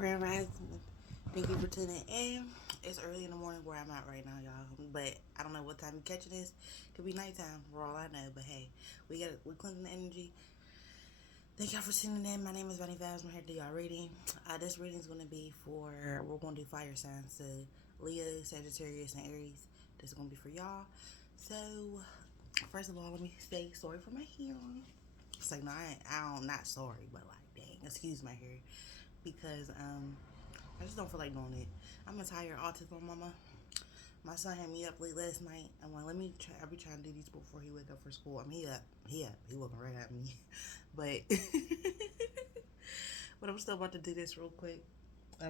Grand Rising. Thank you for tuning in. It's early in the morning where I'm at right now, y'all. But I don't know what time you're catching this. Could be nighttime for all I know. But hey, we're cleansing the energy. Thank y'all for tuning in. My name is Bonnie Vibes. I'm here to do y'all reading. This reading is gonna be for we're gonna do fire signs. So Leo, Sagittarius, and Aries. This is gonna be for y'all. So first of all, let me say sorry for my hair. It's like no, I don't not sorry, but like dang, excuse my hair because I just don't feel like doing it. I'm a tired autism mama. My son had me up late last night. I'm like, let me try. I be trying to do these before he wake up for school. He up. He up. He looking right at me, but but I'm still about to do this real quick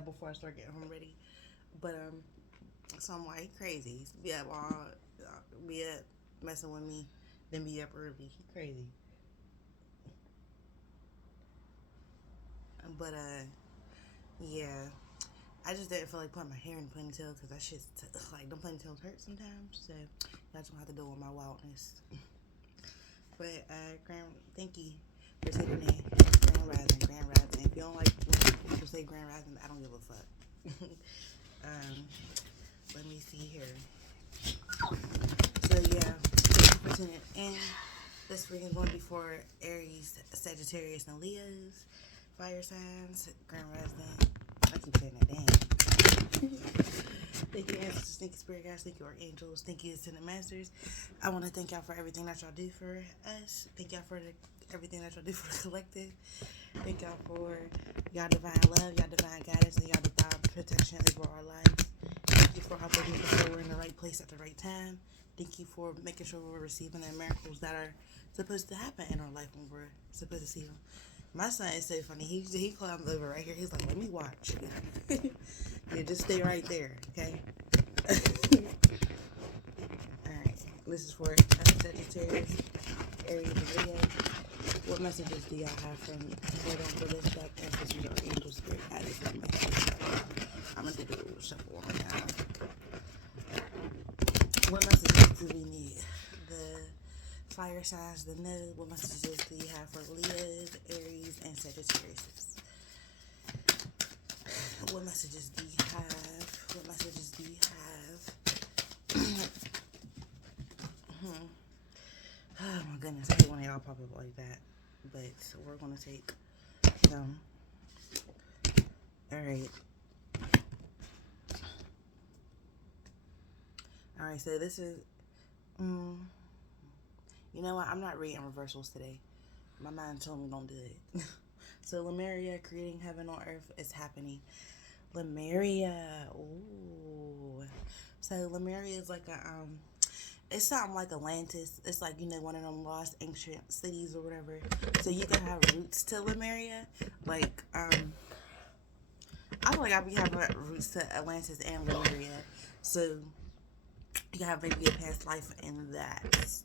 before I start getting home ready. But so I'm like crazy. Be up all, be up messing with me, then be up early. He crazy. But yeah. I just didn't feel like putting my hair in a ponytail because that shit's like them ponytails hurt sometimes. So y'all just gonna have to deal with my wildness. But thank you for tuning in. Grand Rising, Grand Rising. If you don't like when people say Grand Rising, I don't give a fuck. um, let me see here. So yeah, thank you for tuning in. This reading is going to be for Aries, Sagittarius, and Leos. Fire signs, Grand Rising. I keep saying that, damn. Thank you, ancestors. Thank you, spirit guides. Thank you, archangels. Thank you, ascended masters. I want to thank y'all for everything that y'all do for us. Thank y'all for everything that y'all do for the collective. Thank y'all for y'all divine love, y'all divine guidance, and y'all divine protection over our lives. Thank you for helping me ensure we're in the right place at the right time. Thank you for making sure we're receiving the miracles that are supposed to happen in our life when we're supposed to see them. My son is so funny. He climbs over right here. He's like, let me watch. Yeah, just stay right there, okay? Alright. This is for Sagittarius, Aries, and Leo. What messages do y'all have for them for this deck and for your angel spirit guidance and messages? I'm gonna do the little shuffle right now. What messages do we need? The fire signs, the node. What messages do you have for Leos, Aries, and Sagittarius? What messages do you have? What messages do you have? Oh my goodness, I hate when y'all pop up like that. But we're gonna take them. Alright. Alright, so this is you know what? I'm not reading reversals today. My mind told me don't do it. So Lemuria, creating heaven on earth, is happening. Lemuria, ooh. So Lemuria is like it's something like Atlantis. It's like, one of them lost ancient cities or whatever. So you can have roots to Lemuria. Like, I feel like I be having roots to Atlantis and Lemuria. So you can have maybe a past life in that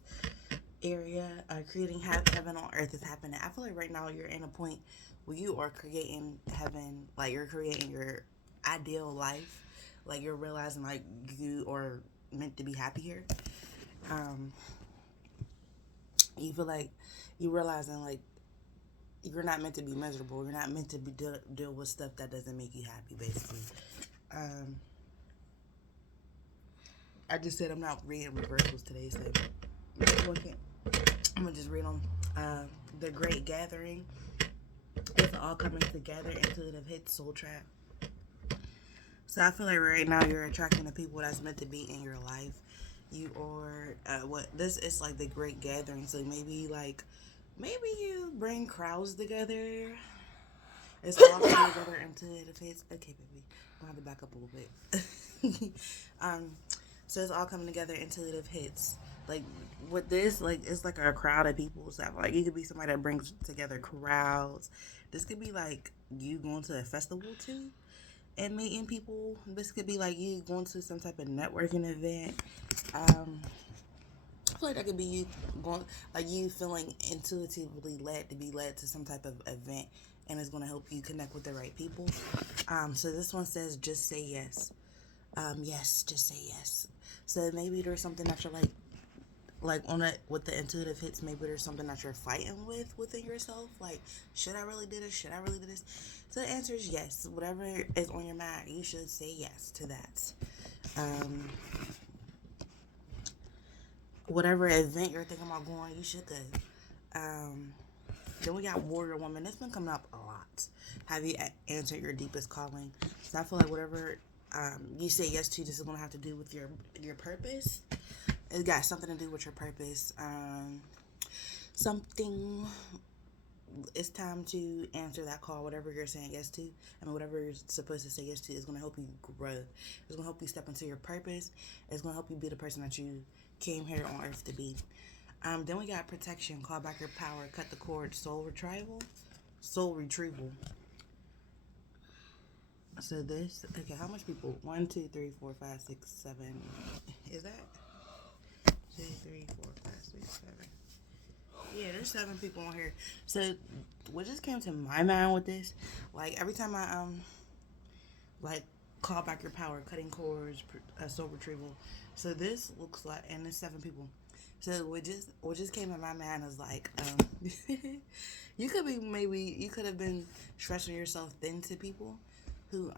area. Creating heaven on earth is happening. I feel like right now you're in a point where you are creating heaven, like you're creating your ideal life, like you're realizing like you are meant to be happy here. You feel like you realizing like you're not meant to be miserable. You're not meant to be deal with stuff that doesn't make you happy. Basically, I just said I'm not reading reversals today, so I'm gonna just read them. The Great Gathering. It's all coming together. Intuitive hits, soul trap. So I feel like right now you're attracting the people that's meant to be in your life. You are this is like the Great Gathering. So maybe you bring crowds together. It's all coming together intuitive hits. Okay, baby, I'm gonna have to back up a little bit. So it's all coming together intuitive hits. Like with this, like it's like a crowd of people. So like you could be somebody that brings together crowds. This could be like you going to a festival too and meeting people. This could be like you going to some type of networking event. I feel like that could be you going, like you feeling intuitively led to be led to some type of event, and it's going to help you connect with the right people. So this one says, just say yes. Yes, just say yes. So maybe there's something that you're like on it with the intuitive hits, maybe there's something that you're fighting with within yourself. Like, should I really do this? Should I really do this? So the answer is yes. Whatever is on your mind, you should say yes to that. Whatever event you're thinking about going, you should go. Then we got Warrior Woman. That's been coming up a lot. Have you answered your deepest calling? So I feel like whatever you say yes to, this is going to have to do with your purpose. It's got something to do with your purpose. Something. It's time to answer that call. Whatever you're saying yes to, I mean, whatever you're supposed to say yes to, is going to help you grow. It's going to help you step into your purpose. It's going to help you be the person that you came here on earth to be. Then we got protection, call back your power, cut the cord, soul retrieval. So this, okay, how much people? 1, 2, 3, 4, 5, 6, 7. Is that 2, 3, 4, 5, 6, 7? Yeah, there's 7 people on here. So what just came to my mind with this, like every time I like call back your power, cutting cords, soul retrieval. So this looks like, and there's 7 people. So what just came in my mind is like, you could have been stretching yourself thin to people who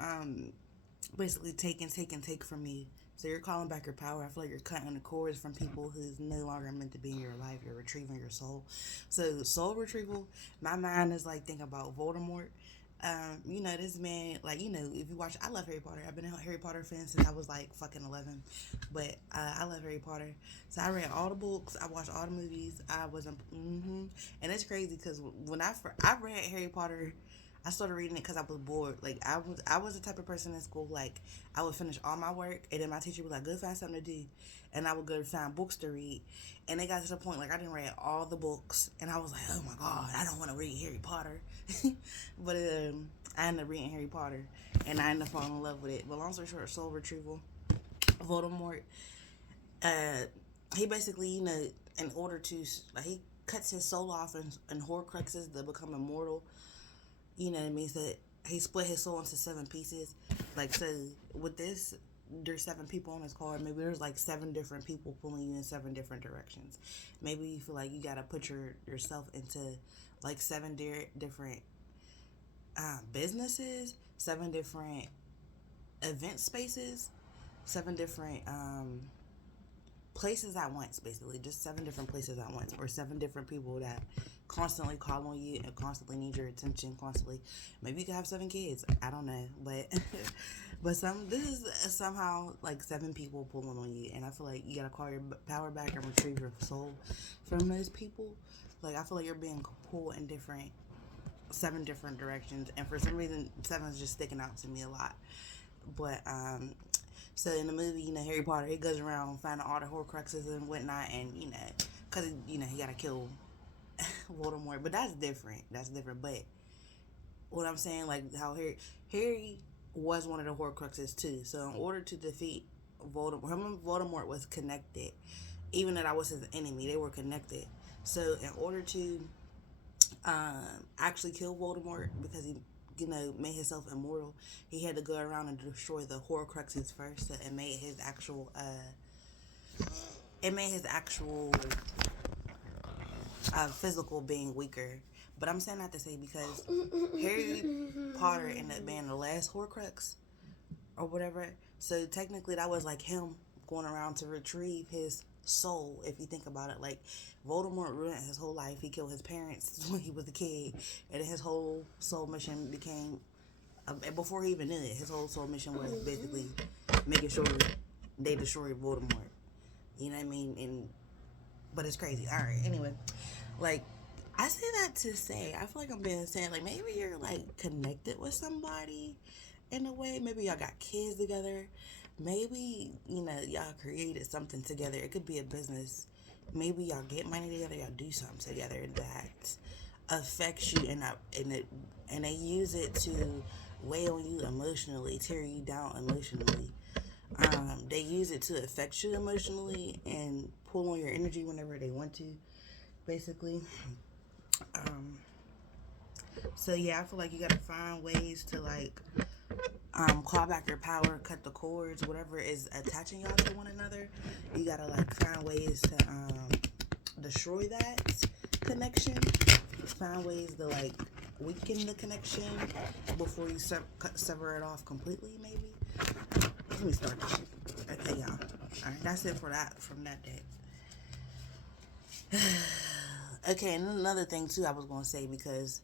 basically take from you. So you're calling back your power. I feel like you're cutting the cords from people who's no longer meant to be in your life. You're retrieving your soul. So soul retrieval, my mind is like thinking about Voldemort. This man, like, if you watch, I love Harry Potter. I've been a Harry Potter fan since I was like fucking 11, but I love Harry Potter. So I read all the books, I watched all the movies. And it's crazy because when I read Harry Potter, I started reading it because I was bored. Like I was the type of person in school, like I would finish all my work and then my teacher would like, go find something to do, and I would go find books to read. And it got to the point like I didn't read all the books, and I was like, oh my god, I don't want to read Harry Potter. But I ended up reading Harry Potter, and I ended up falling in love with it. But long story short, soul retrieval, Voldemort, he basically, in order to, like, he cuts his soul off in Horcruxes to become immortal. You know what I mean? So he split his soul into 7 pieces. Like, so with this, there's 7 people on this card. Maybe there's like 7 different people pulling you in 7 different directions. Maybe you feel like you gotta put yourself into like 7 different businesses, 7 different event spaces, 7 different places at once, basically. Just 7 different places at once, or 7 different people that constantly call on you and constantly need your attention, constantly. Maybe you could have 7 kids, I don't know, but this is somehow like 7 people pulling on you, and I feel like you gotta call your power back and retrieve your soul from those people. Like, I feel like you're being pulled in 7 different directions, and for some reason 7 is just sticking out to me a lot. But so in the movie, Harry Potter, he goes around finding all the Horcruxes and whatnot, and because he gotta kill Voldemort. But that's different. But what I'm saying, like how Harry was one of the Horcruxes too. So in order to defeat Voldemort, him and Voldemort was connected. Even though I was his enemy, they were connected. So in order to actually kill Voldemort, because he made himself immortal, he had to go around and destroy the Horcruxes first. So it made his actual physical being weaker. But I'm saying that to say, because Harry Potter ended up being the last Horcrux or whatever. So technically that was like him going around to retrieve his soul, if you think about it. Like, Voldemort ruined his whole life. He killed his parents when he was a kid, and his whole soul mission became, before he even knew it, his whole soul mission was basically making sure they destroyed Voldemort. You know what I mean? But it's crazy. All right. Anyway, like, I say that to say, I feel like I'm being sad. Like, maybe you're like connected with somebody in a way. Maybe y'all got kids together. Maybe y'all created something together. It could be a business. Maybe y'all get money together. Y'all do something together that affects you, and they use it to weigh on you emotionally, tear you down emotionally. They use it to affect you emotionally and pull on your energy whenever they want to, basically. So yeah, I feel like you gotta find ways to like Call back your power, cut the cords, whatever is attaching y'all to one another. You gotta like find ways to destroy that connection. Find ways to like weaken the connection before you sever it off completely. Maybe. Let me start this shit. Okay, y'all. All right, that's it for that from that day. Okay, and another thing too, I was gonna say because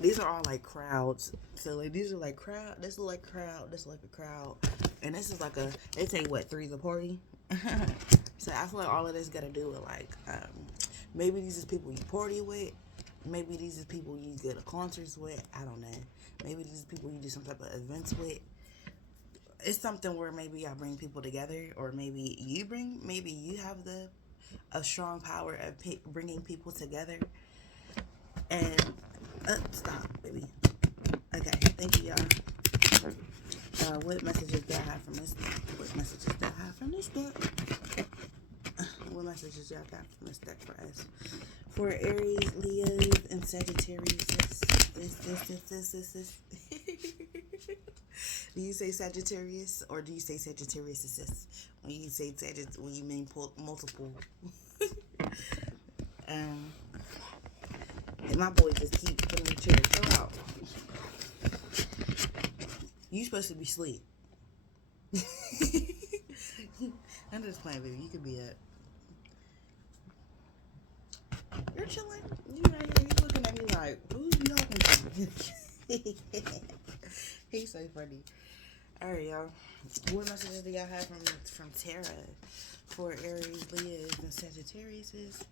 these are all like crowds. So like these are like crowd. This is like crowd. This is like a crowd, and this is like a. They say what, three's a party. So I feel like all of this got to do with like maybe these is people you party with. Maybe these is people you go to concerts with. I don't know. Maybe these is people you do some type of events with. It's something where maybe I bring people together, or maybe you have a strong power of bringing people together. And stop, baby. Okay, thank you, y'all. What messages do I have from this deck? What messages do I have from this deck? What messages y'all got from this deck for us? For Aries, Leos, and Sagittarius. This. Do you say Sagittarius or do you say Sagittarius? When you say Sagittarius, when you mean multiple. And my boys just keep putting the chair. Go out. You supposed to be asleep. I'm just playing, baby. You could be up. You're chilling. You right here. You looking at me like, who's you talking to? He's so funny. All right, y'all. What messages do y'all have from Tara for Aries, Leos, and Sagittarius?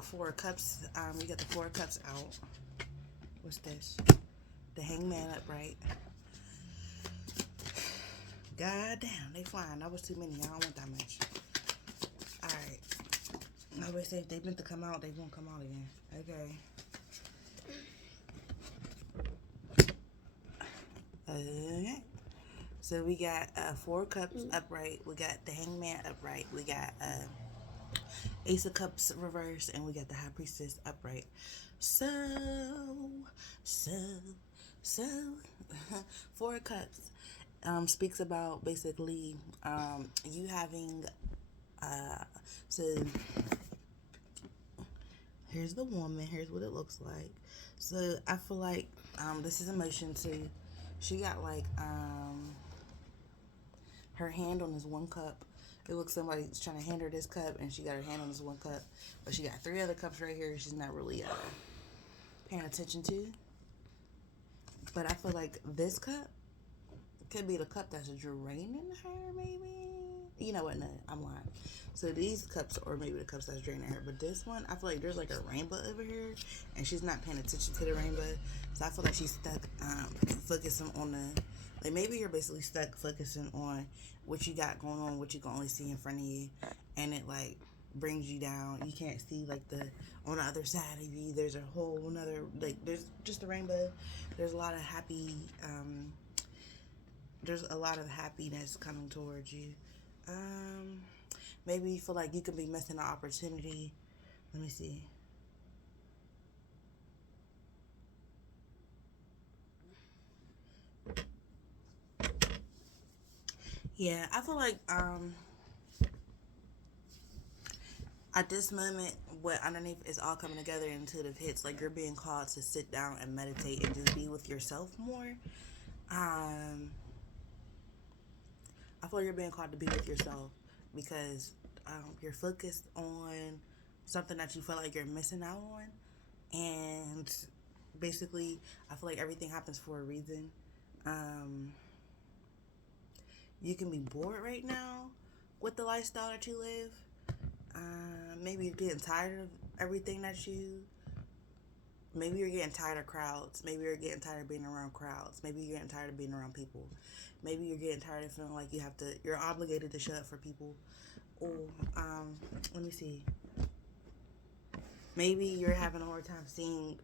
Four of Cups. We got the Four of Cups out. What's this? The Hangman upright. God damn, they flying. That was too many. I don't want that much. Alright. Nobody say if they meant to come out, they won't come out again. Okay. So we got Four of Cups upright. We got the Hangman upright. We got Ace of Cups reverse. And we got the High Priestess upright. So Four of Cups speaks about basically you having so here's the woman, here's what it looks like. So I feel like this is emotion too. She got like her hand on this one cup. It looks somebody's trying to hand her this cup and she got her hand on this one cup, but she got three other cups right here she's not really paying attention to. But I feel like this cup could be the cup that's draining her, maybe. You know what? No, I'm lying. So these cups, or maybe the cups that's draining her. But this one, I feel like there's like a rainbow over here, and she's not paying attention to the rainbow. So I feel like she's stuck focusing on like maybe you're basically stuck focusing on what you got going on, what you can only see in front of you, and it like brings you down. You can't see like on the other side of you. There's a whole another, like there's just a rainbow. There's a lot of happiness coming towards you. Maybe you feel like you could be missing an opportunity. Let me see. Yeah, I feel like at this moment, what underneath is all coming together intuitive hits. Like you're being called to sit down and meditate and just be with yourself more. I feel like you're being called to be with yourself because you're focused on something that you feel like you're missing out on. And basically, I feel like everything happens for a reason. You can be bored right now with the lifestyle that you live. Maybe you're getting tired of everything maybe you're getting tired of crowds. Maybe you're getting tired of being around crowds. Maybe you're getting tired of being around people. Maybe you're getting tired of feeling like you're obligated to show up for people. Or, let me see. Maybe you're having a hard time seeing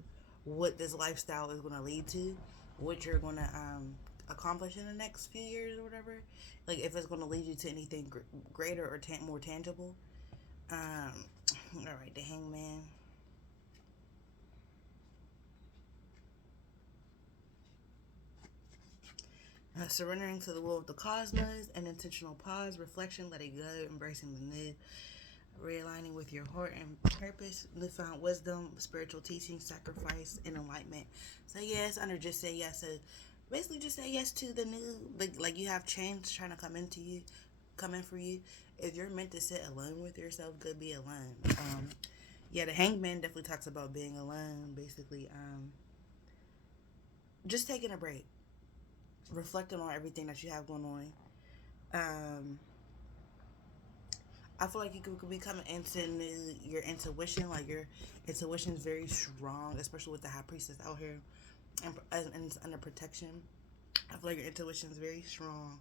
what this lifestyle is going to lead to, what you're going to accomplish in the next few years or whatever. Like if it's going to lead you to anything greater or more tangible. All right, the Hangman. Surrendering to the will of the cosmos, an intentional pause, reflection, letting go, embracing the new, realigning with your heart and purpose, newfound wisdom, spiritual teaching, sacrifice, and enlightenment. So yeah, it's under just say yes. So basically, just say yes to the new. Like you have change trying to come in for you. If you're meant to sit alone with yourself, go be alone. Yeah, the Hangman definitely talks about being alone. Basically, just taking a break, reflecting on everything that you have going on. I feel like you could be coming into your intuition. Like your intuition is very strong, especially with the High Priestess out here and it's under protection. I feel like your intuition is very strong.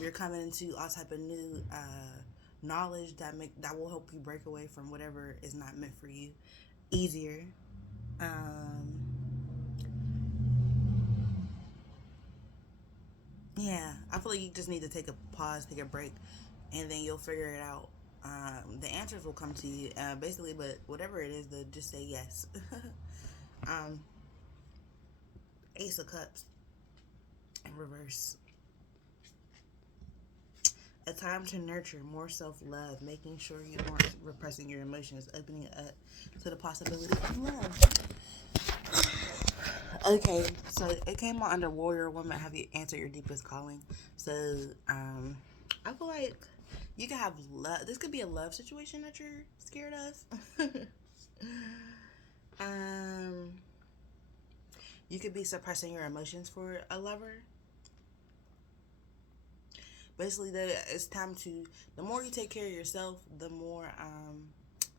You're coming into all type of new knowledge that will help you break away from whatever is not meant for you easier. Um, yeah, I feel like you just need to take a pause, take a break, and then you'll figure it out. The answers will come to you, basically, but whatever it is, just say yes. um, Ace of Cups in reverse. A time to nurture more self-love, making sure you aren't repressing your emotions, opening it up to the possibility of love. Okay, so it came out under Warrior Woman. Have you answered your deepest calling? So, I feel like you can have love. This could be a love situation that you're scared of. um, you could be suppressing your emotions for a lover. Basically, it's time to. The more you take care of yourself, the more.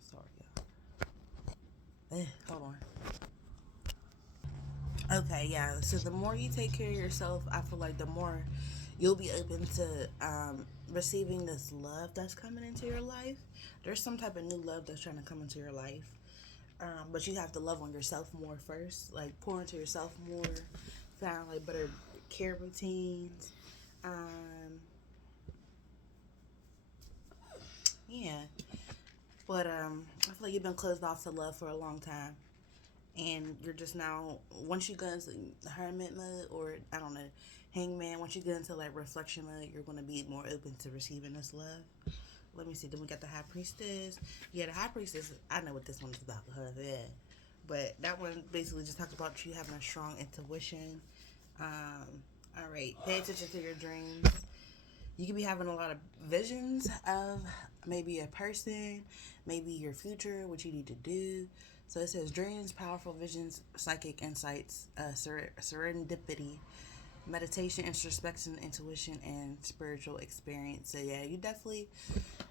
Sorry, y'all. Hold on. Okay, yeah. So the more you take care of yourself, I feel like the more you'll be open to receiving this love that's coming into your life. There's some type of new love that's trying to come into your life. But you have to love on yourself more first. Like pour into yourself more. Find like better care routines. Um, yeah. But I feel like you've been closed off to love for a long time. And you're just now, once you go into hermit mode, or I don't know, hangman, once you get into like reflection mode, you're going to be more open to receiving this love. Let me see. Then we got the High Priestess. Yeah, the High Priestess, I know what this one's about. Yeah. But that one basically just talks about you having a strong intuition. All right. Pay attention to your dreams. You could be having a lot of visions of maybe a person, maybe your future, what you need to do. So it says dreams, powerful visions, psychic insights, serendipity, meditation, introspection, intuition, and spiritual experience. So yeah,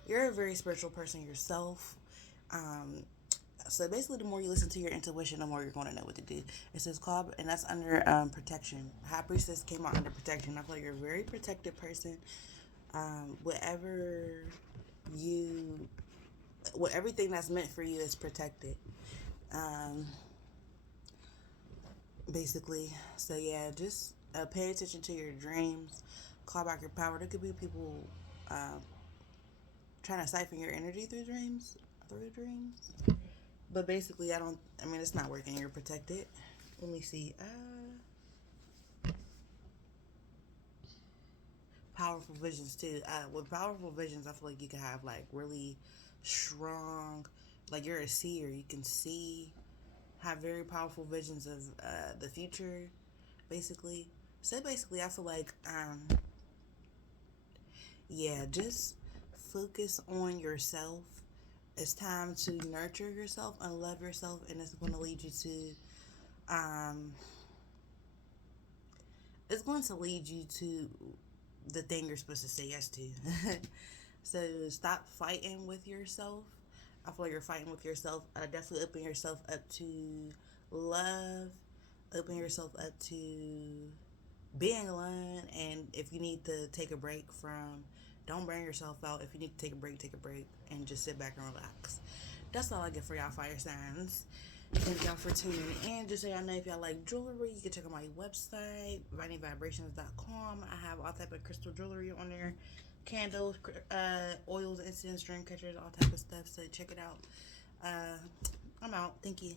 you're a very spiritual person yourself. Um, so basically, the more you listen to your intuition, the more you're going to know what to do. It says call, and that's under protection. High Priestess came out under protection. I feel like you're a very protected person. Whatever you, everything that's meant for you is protected. Um, basically, so yeah, just pay attention to your dreams. Call back your power. There could be people trying to siphon your energy through dreams. Through dreams. But basically, I mean, it's not working. You're protected. Let me see. Powerful visions too. With powerful visions, I feel like you can have like really strong, like you're a seer. You can see, have very powerful visions of the future, basically. So basically, I feel like, yeah, just focus on yourself. It's time to nurture yourself and love yourself, and it's going to lead you to, it's going to lead you to the thing you're supposed to say yes to. So stop fighting with yourself. I feel like you're fighting with yourself. Definitely open yourself up to love. Open yourself up to being alone. And if you need to take a break from, don't burn yourself out. If you need to take a break, and just sit back and relax. That's all I get for y'all fire signs. Thank y'all for tuning in. Just so y'all know, if y'all like jewelry, you can check out my website, vinyvibrations.com. I have all type of crystal jewelry on there. Candles, oils, incense, dream catchers, all type of stuff. So check it out. I'm out. Thank you.